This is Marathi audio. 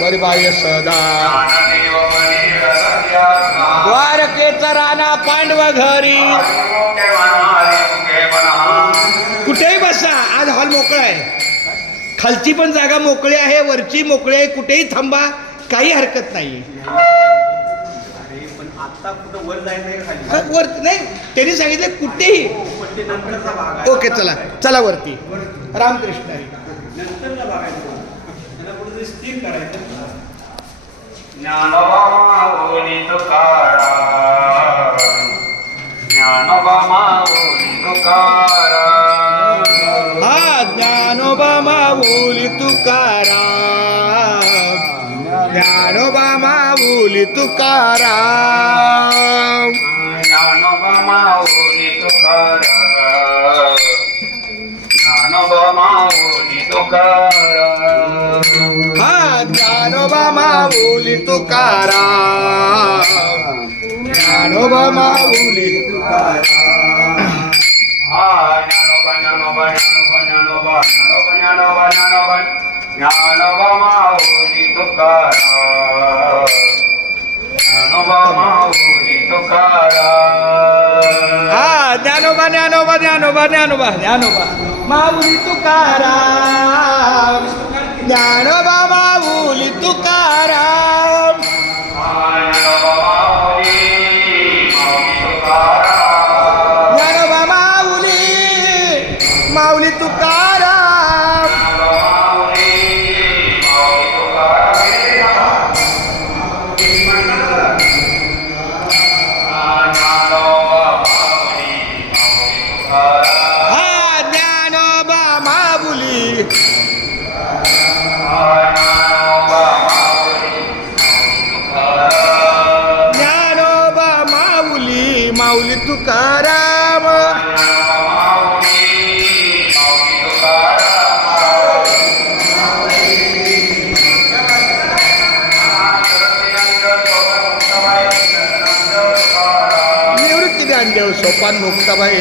वरी बाह्य सदा द्वारकेचा राणा पांडव घरी. कुठेही बसा, आज हॉल मोकळा आहे. खालची पण जागा मोकळी आहे, वरची मोकळी आहे. कुठेही थांबा, काही हरकत नाही. वर नाही, त्यांनी सांगितलं कुठेही. ओके, चला चला वरती. रामकृष्ण हरी. ज्ञानोबा माऊली तुकाराम, ज्ञानोबा माऊली तुकाराम. हा, ज्ञानोबा माऊली तुकाराम, ज्ञानोबा माऊली तुकाराम, ज्ञानोबा माऊली तुकाराम, ज्ञानोबा माऊली तुकाराम. हा, ज्ञानोबा माऊली तुकाराम, ज्ञानोबा माऊली तुकाराम. हा, ज्ञानोबा ज्ञानोबा ज्ञानोबा ज्ञानोबा ज्ञानोबा ज्ञानोबा ज्ञानोबा ज्ञानोबा माऊली तुकाराम, ज्ञानोबा माऊली तुकाराम. हा, ज्ञानोबा ज्ञानोबा ज्ञानोबा ज्ञानोबा ज्ञानोबा माऊली तुकाराम, ज्ञानोबा माऊली तुकाराम. ज्ञानोबा माऊली माऊली तुकाराम, ज्ञानोबा माऊली माऊली तुकाराम. माऊली माऊली तुकाराम. ज्ञानोबा माऊली माऊली तुकाराम. हा, ज्ञानोबा माऊली ज्ञानोबा माऊली माऊली तुकाराम. निवृत्ती ज्ञानदेव सोपान मुक्ताबाई.